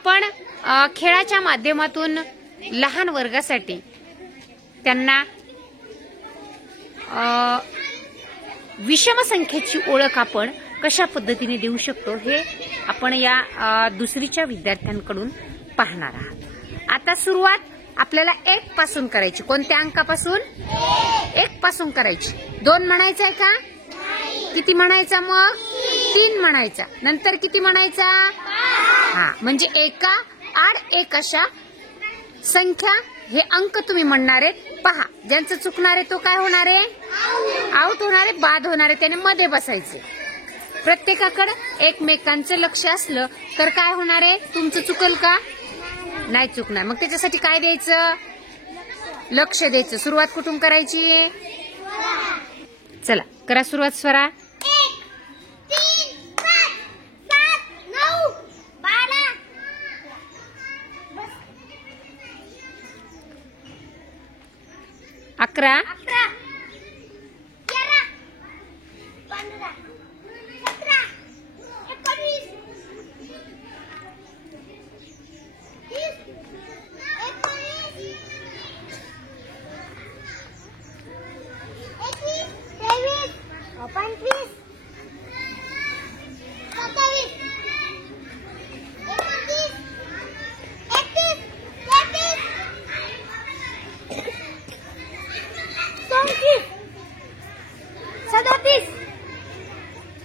आपण खेळाच्या माध्यमातून लहान वर्गासाठी त्यांना विषम संख्येची ओळख आपण कशा पद्धतीने देऊ शकतो हे आपण या दुसरीच्या विद्यार्थ्यांकडून पाहणार आहात। आता सुरुवात आपल्याला 1 पासून करायची। कोणत्या अंकापासून? 1 पासून करायची। 2 म्हणायचं आहे का? किती म्हणायचा मग? 3 म्हणायचा। नंतर किती म्हणायचा? हा, म्हणजे एका आड एक अशा संख्या हे अंक तुम्ही म्हणणार आहे। पहा, ज्यांचं चुकणार आहे तो काय होणार आहे? आउट होणार आहे, बाद होणार आहे, त्याने मध्ये बसायचे। प्रत्येकाकडे एकमेकांचं लक्ष असलं तर काय होणार आहे? तुमचं चुकल का? नाही चुकणार। मग त्याच्यासाठी काय द्यायचं? लक्ष द्यायचं। सुरुवात कुठून करायची? चला करा सुरुवात स्वरा। 1 3 5 7 9 12 11 11 13 15 17 19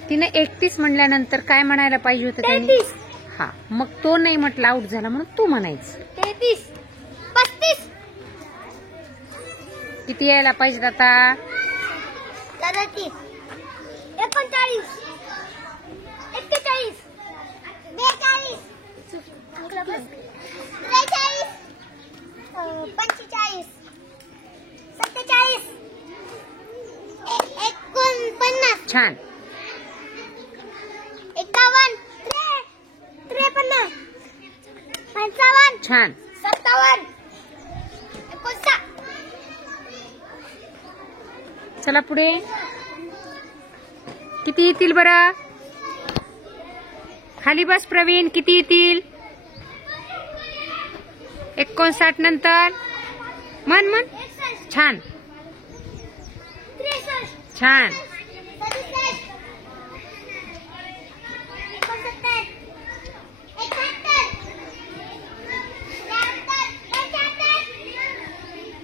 तिने 31 म्हणल्यानंतर काय म्हणायला पाहिजे होतं त्यांनी? हा, मग तो नाही म्हटला, आउट झाला म्हणून तू म्हणायचं। 33 35 किती यायला पाहिजेत आता? 37 39 41 42 43 45 47 49 छान। 51 53 55 छान। 57 59 चला पुढे। किती येतील बरं? खाली बस प्रवीण। किती येतील? 59 नंतर मन मन। छान छान।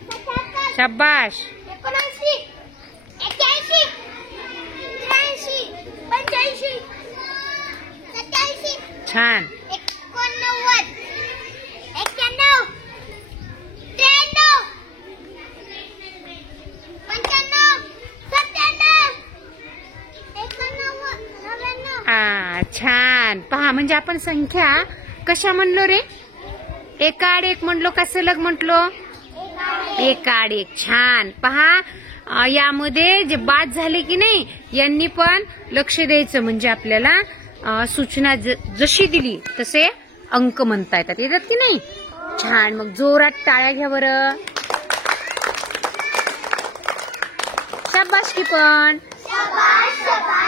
67 शाबाश। 79 81 83 85 87 छान। 89 91 93 95 97 91 छान। पहा, म्हणजे आपण संख्या कशा म्हणलो रे? एकाआड एक म्हणलो का सलग म्हटलो? एकाआड एक। छान। पहा, यामध्ये जे बाद झाले की नाही यांनी पण लक्ष द्यायचं, म्हणजे आपल्याला सूचना जशी दिली तसे अंक म्हणता येतात की नाही? छान। मग जोरात टाळ्या घ्या बरं। शाबास की पण। शाबाश शाबाश।